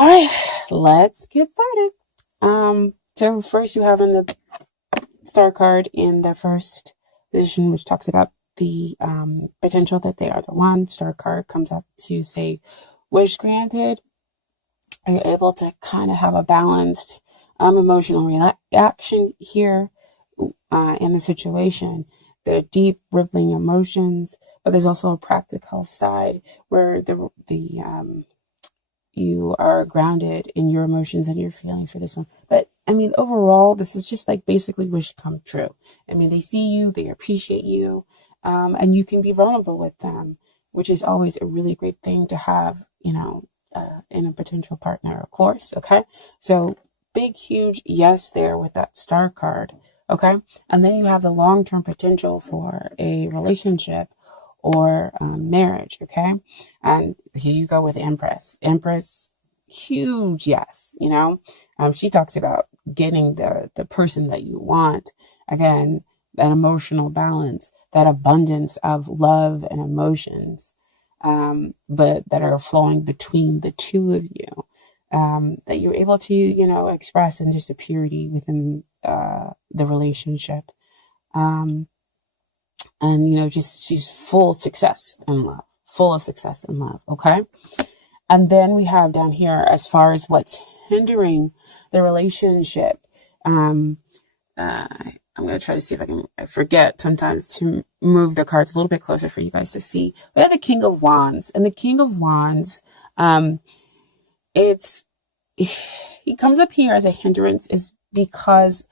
All right, let's get started. So first you have in the star card in the first position, which talks about the potential that they are the one. Star card comes up to say, wish granted. Are you able to kind of have a balanced emotional reaction here in the situation? There are deep, rippling emotions, but there's also a practical side where the you are grounded in your emotions and your feelings for this one. But I mean, overall, this is just like basically wish come true. I mean, they see you, they appreciate you, and you can be vulnerable with them, which is always a really great thing to have, in a potential partner, of course. Okay. So big, huge yes there with that star card. Okay. And then you have the long term potential for a relationship or marriage. Okay. And here you go with Empress. Empress, huge yes. She talks about getting the person that you want. Again, that emotional balance, that abundance of love and emotions, but that are flowing between the two of you, that you're able to, express in just a purity within the relationship. And just she's full success in love, full of success in love. Okay. And then we have down here, as far as what's hindering the relationship, I'm going to try to see if I forget sometimes to move the cards a little bit closer for you guys to see. We have the King of Wands, and the King of Wands, it's, he comes up here as a hindrance is because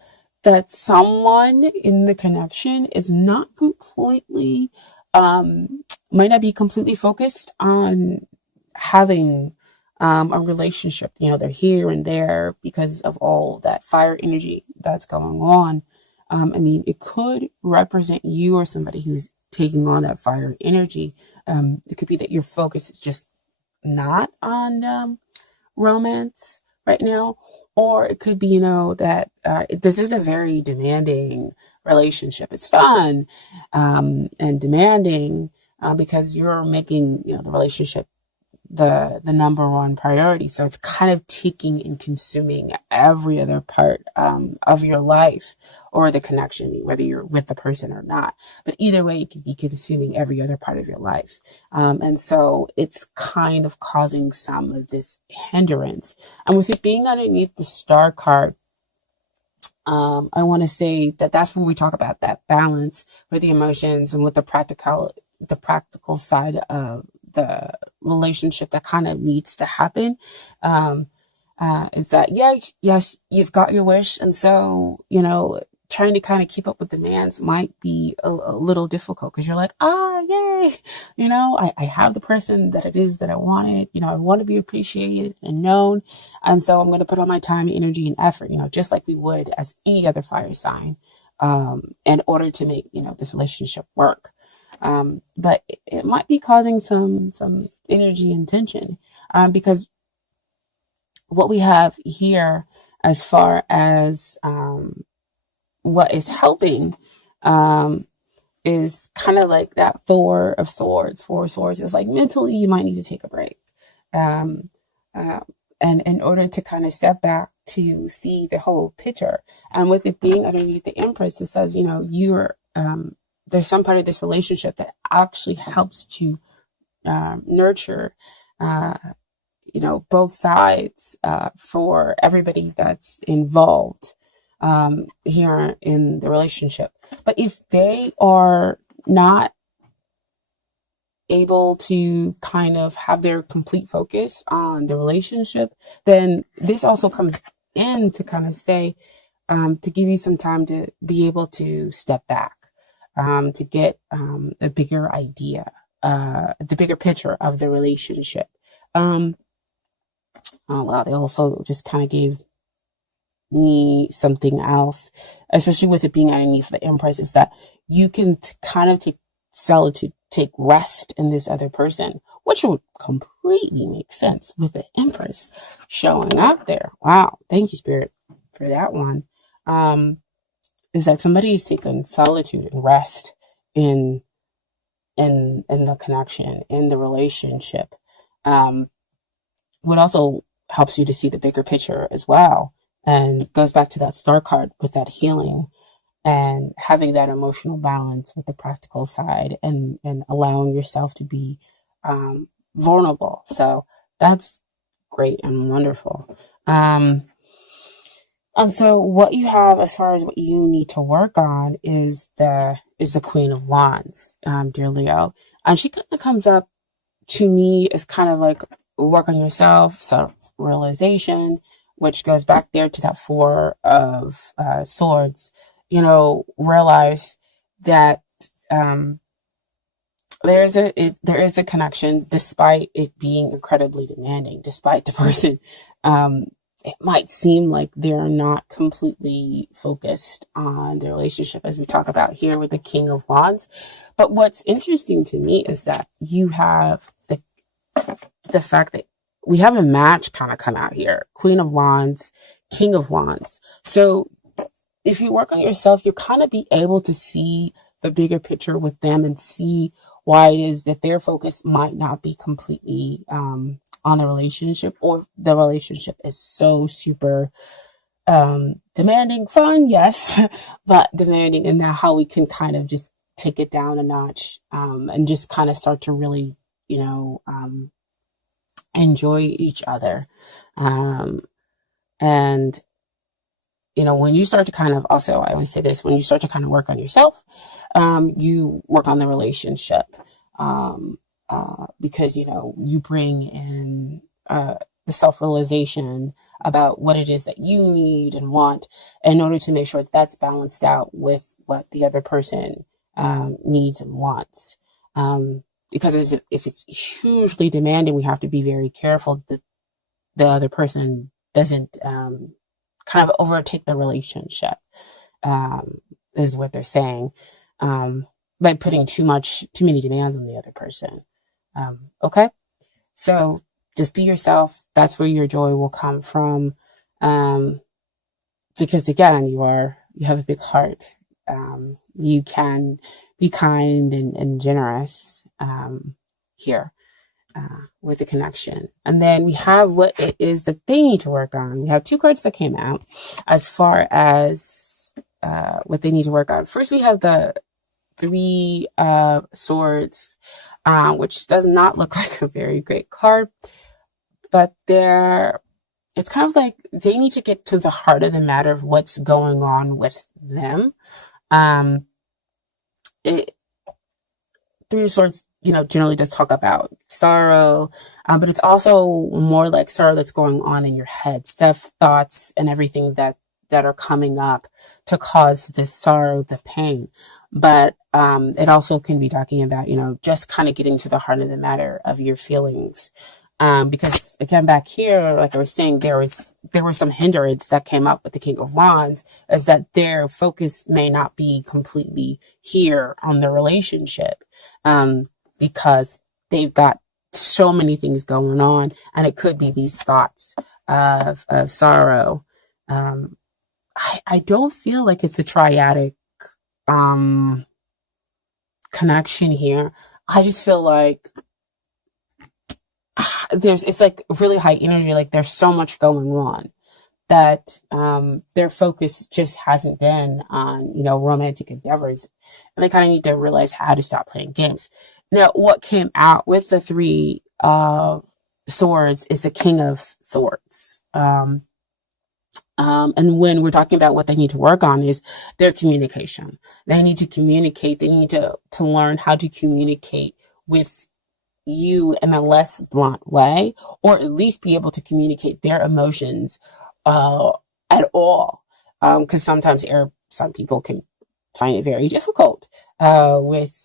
that someone in the connection is not completely, might not be completely focused on having a relationship. They're here and there because of all that fire energy that's going on. I mean, it could represent you or somebody who's taking on that fire energy. It could be that your focus is just not on romance right now, or it could be, that this is a very demanding relationship. It's fun and demanding because you're making, the relationship the number one priority. So it's kind of taking and consuming every other part of your life or the connection, whether you're with the person or not. But either way, you could be consuming every other part of your life. And so it's kind of causing some of this hindrance. And with it being underneath the star card, I want to say that that's when we talk about that balance with the emotions and with the practical side of the relationship that kind of needs to happen. Is that, yes, you've got your wish. And so, trying to kind of keep up with demands might be a little difficult because you're like, yay, I have the person that it is that I wanted, I want to be appreciated and known. And so I'm going to put all my time, energy, and effort, just like we would as any other fire sign, in order to make, this relationship work. But it might be causing some energy and tension, because what we have here as far as what is helping is kind of like that Four of Swords. Four of Swords is like mentally you might need to take a break, and in order to kind of step back to see the whole picture. And with it being underneath the Empress, it says, you're there's some part of this relationship that actually helps to nurture, both sides for everybody that's involved here in the relationship. But if they are not able to kind of have their complete focus on the relationship, then this also comes in to kind of say, to give you some time to be able to step back, to get a bigger idea, the bigger picture of the relationship. Oh wow, they also just kind of gave me something else, especially with it being underneath the Empress, is that you can kind of take solitude, take rest in this other person, which would completely make sense with the Empress showing up there. Wow, thank you, Spirit, for that one. Is that somebody is taking solitude and rest in the connection, in the relationship. What also helps you to see the bigger picture as well. And goes back to that star card with that healing and having that emotional balance with the practical side, and allowing yourself to be vulnerable. So that's great and wonderful. So what you have as far as what you need to work on is the Queen of Wands, dear Leo. And she kind of comes up to me as kind of like work on yourself, self-realization, which goes back there to that Four of Swords. Realize that there is a connection, despite it being incredibly demanding, despite the person. It might seem like they're not completely focused on the relationship, as we talk about here with the King of Wands. But what's interesting to me is that you have the fact that we have a match kind of come out here. Queen of Wands, King of Wands. So if you work on yourself, you'll kind of be able to see the bigger picture with them and see why it is that their focus might not be completely on the relationship, or the relationship is so super demanding. Fun, yes, but demanding, and now how we can kind of just take it down a notch, and just kind of start to really, enjoy each other. And when you start to kind of, also, I always say this, when you start to kind of work on yourself, you work on the relationship, because, you bring in the self-realization about what it is that you need and want, in order to make sure that that's balanced out with what the other person needs and wants. Because if it's hugely demanding, we have to be very careful that the other person doesn't kind of overtake the relationship, is what they're saying, by putting too many demands on the other person. Okay, so just be yourself. That's where your joy will come from, because again, you have a big heart. You can be kind and generous here. With the connection. And then we have what it is that they need to work on. We have two cards that came out as far as what they need to work on. First, we have the Three of Swords, which does not look like a very great card, but it's kind of like they need to get to the heart of the matter of what's going on with them. Three of Swords, generally does talk about sorrow, but it's also more like sorrow that's going on in your head, stuff, thoughts, and everything that are coming up to cause this sorrow, the pain. But it also can be talking about, just kind of getting to the heart of the matter of your feelings. Because again, back here, like I was saying, there was some hindrance that came up with the King of Wands, is that their focus may not be completely here on the relationship, because they've got so many things going on, and it could be these thoughts of sorrow. I don't feel like it's a triadic connection here. I just feel like it's like really high energy, like there's so much going on that their focus just hasn't been on, romantic endeavors, and they kind of need to realize how to stop playing games. Now, what came out with the Three of Swords is the King of Swords. And when we're talking about what they need to work on is their communication. They need to communicate. They need to learn how to communicate with you in a less blunt way, or at least be able to communicate their emotions at all. Because sometimes some people can find it very difficult with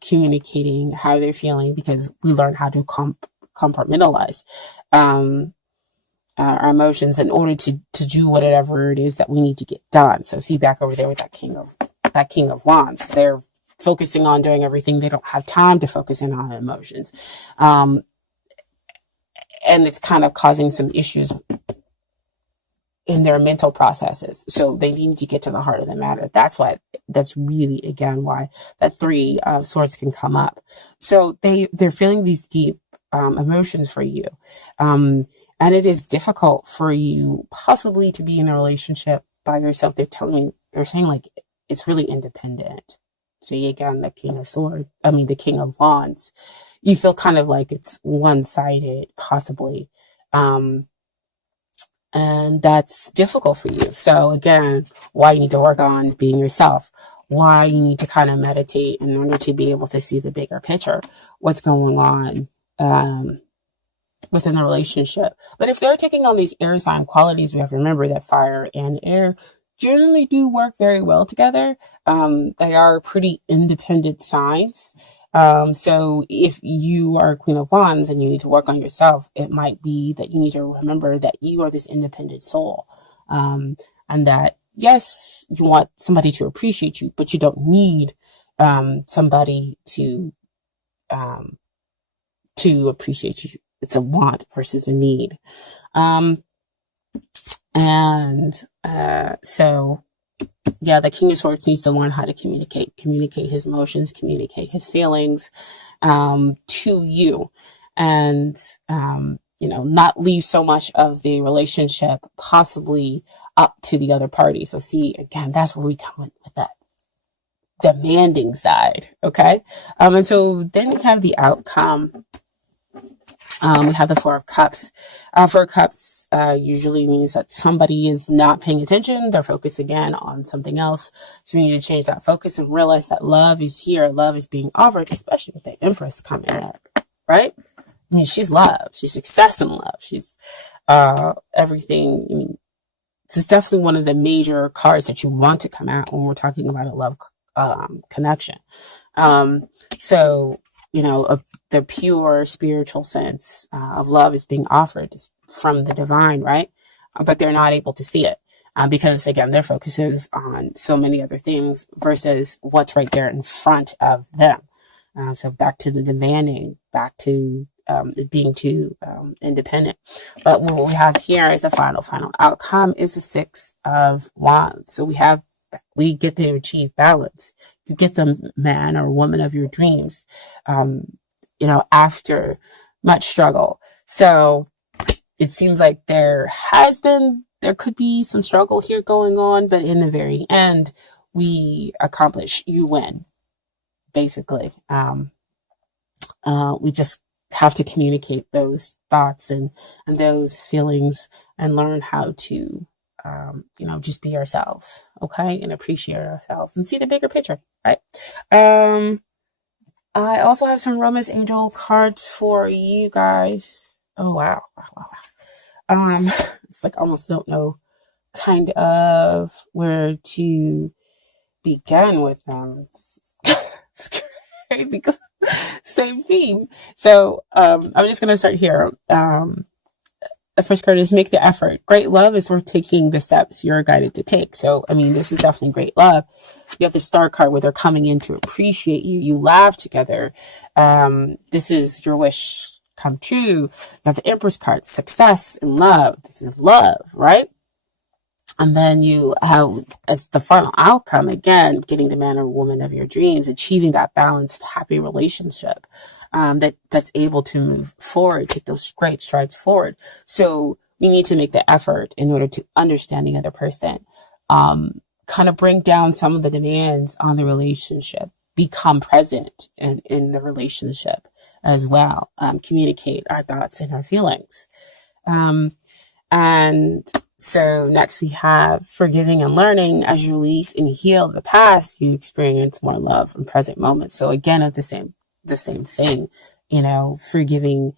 communicating how they're feeling, because we learn how to compartmentalize our emotions in order to do whatever it is that we need to get done. So see back over there with that King of Wands, they're focusing on doing everything. They don't have time to focus in on emotions. And it's kind of causing some issues in their mental processes. So they need to get to the heart of the matter. That's really, again, why that Three of Swords can come up. So they're feeling these deep emotions for you. And it is difficult for you possibly to be in a relationship by yourself. They're saying like it's really independent. See again, the King of Wands. You feel kind of like it's one sided, possibly. Um, and that's difficult for you. So again, why you need to work on being yourself, why you need to kind of meditate in order to be able to see the bigger picture, what's going on within the relationship. But if they're taking on these air sign qualities, we have to remember that fire and air generally do work very well together. They are pretty independent signs. So if you are Queen of Wands and you need to work on yourself, it might be that you need to remember that you are this independent soul. And that, yes, you want somebody to appreciate you, but you don't need somebody to appreciate you. It's a want versus a need. So yeah, the King of Swords needs to learn how to communicate his emotions, communicate his feelings, to you, and, not leave so much of the relationship possibly up to the other party. So see, again, that's where we come in with that demanding side. Okay. And so then we have the outcome. We have the Four of Cups. Four of Cups usually means that somebody is not paying attention. They're focused again on something else. So we need to change that focus and realize that love is here. Love is being offered, especially with the Empress coming up, right? I mean, she's love. She's success in love. She's everything. I mean, this is definitely one of the major cards that you want to come out when we're talking about a love connection. So, the pure spiritual sense of love is being offered from the divine, right? But they're not able to see it because, again, their focus is on so many other things versus what's right there in front of them. So back to the demanding, back to being too independent. But what we have here is the final outcome is the Six of Wands. So we get to achieve balance. You get the man or woman of your dreams, after much struggle. So it seems like there could be some struggle here going on, but in the very end, we accomplish, you win, basically. We just have to communicate those thoughts and those feelings and learn how to just be ourselves, okay, and appreciate ourselves and see the bigger picture, right? I also have some Romance Angel cards for you guys. Oh wow. It's like I almost don't know kind of where to begin with them. It's crazy. Same theme. So I'm just gonna start here. The first card is make the effort. Great love is worth taking the steps you're guided to take. So, I mean, this is definitely great love. You have the star card where they're coming in to appreciate you. You laugh together. This is your wish come true. You have the Empress card, success and love. This is love, right? And then you have, as the final outcome, again, getting the man or woman of your dreams, achieving that balanced, happy relationship that's able to move forward, take those great strides forward. So we need to make the effort in order to understand the other person, kind of bring down some of the demands on the relationship, become present in the relationship as well, communicate our thoughts and our feelings. And so next we have forgiving and learning. As you release and heal the past, you experience more love in present moments. So again, it's the same thing, forgiving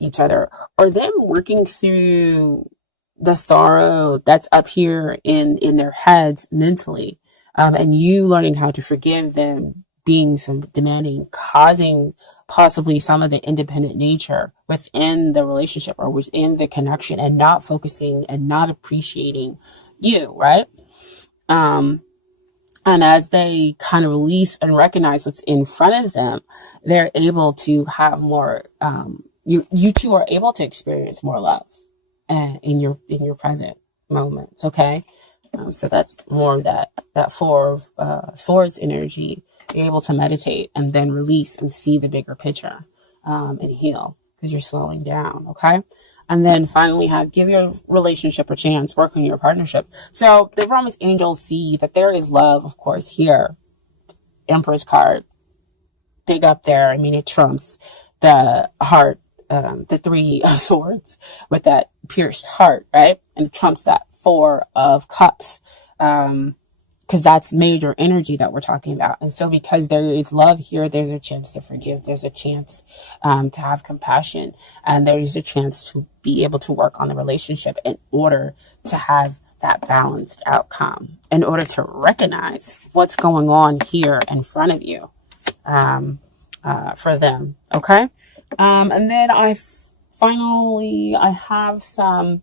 each other, or them working through the sorrow that's up here in their heads mentally, and you learning how to forgive them being some demanding, causing possibly some of the independent nature within the relationship or within the connection, and not focusing and not appreciating you, right? And as they kind of release and recognize what's in front of them, they're able to have more, you two are able to experience more love in your present moments. Okay. So that's more of that Four of Swords energy. You're able to meditate and then release and see the bigger picture, and heal because you're slowing down. Okay. And then finally have give your relationship a chance, work on your partnership. So the Promise Angels see that there is love, of course, here. Empress card, big up there. I mean, it trumps the heart, the Three of Swords with that pierced heart, right? And it trumps that Four of Cups. Because that's major energy that we're talking about. And so because there is love here, there's a chance to forgive. There's a chance to have compassion. And there's a chance to be able to work on the relationship in order to have that balanced outcome, in order to recognize what's going on here in front of you for them. Okay? And then finally, I have some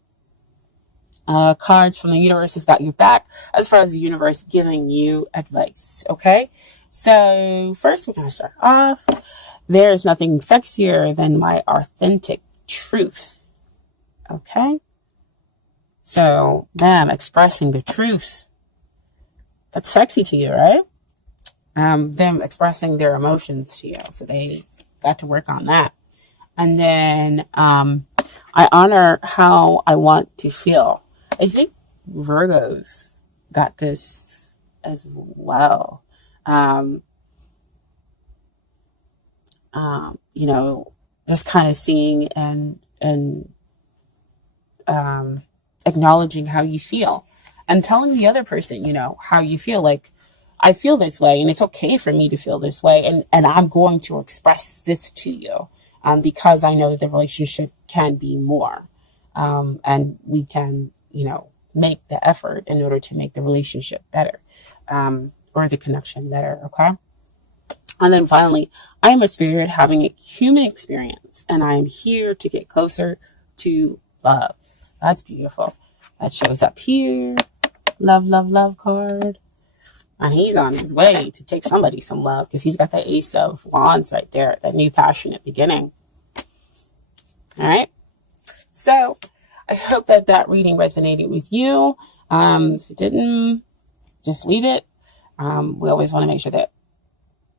cards from the universe has got your back as far as the universe giving you advice. Okay, so first we're going to start off. There's nothing sexier than my authentic truth. Okay, so them expressing the truth, that's sexy to you, right? Them expressing their emotions to you, so they got to work on that. And then I honor how I want to feel. I think Virgos got this as well. You know, just kind of seeing and acknowledging how you feel and telling the other person, you know, how you feel. Like, I feel this way and it's okay for me to feel this way. And I'm going to express this to you because I know that the relationship can be more. And we can, you know, make the effort in order to make the relationship better, or the connection better. Okay. And then finally, I am a spirit having a human experience and I am here to get closer to love. That's beautiful. That shows up here. Love, love, love card. And he's on his way to take somebody some love because he's got the Ace of Wands right there, that new passionate beginning. All right. So I hope that that reading resonated with you. If it didn't, just leave it. We always want to make sure that,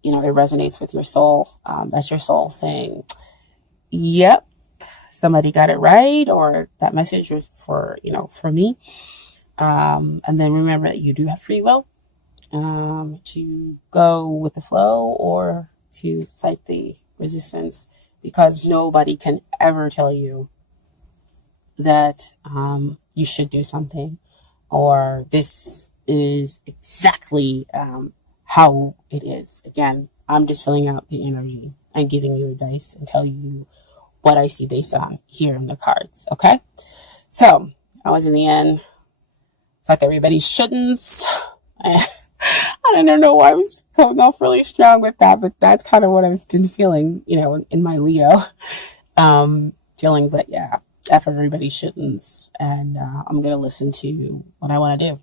you know, it resonates with your soul. That's your soul saying, yep, somebody got it right, or that message was for, you know, for me. And then remember that you do have free will to go with the flow or to fight the resistance, because nobody can ever tell you that you should do something, or this is exactly how it is. Again, I'm just filling out the energy and giving you advice and telling you what I see based on here in the cards. Okay, so I was in the end like everybody shouldn't. I don't know why I was coming off really strong with that, but that's kind of what I've been feeling, you know, in my Leo dealing. But yeah, F everybody shouldn't, and I'm gonna listen to what I want to do.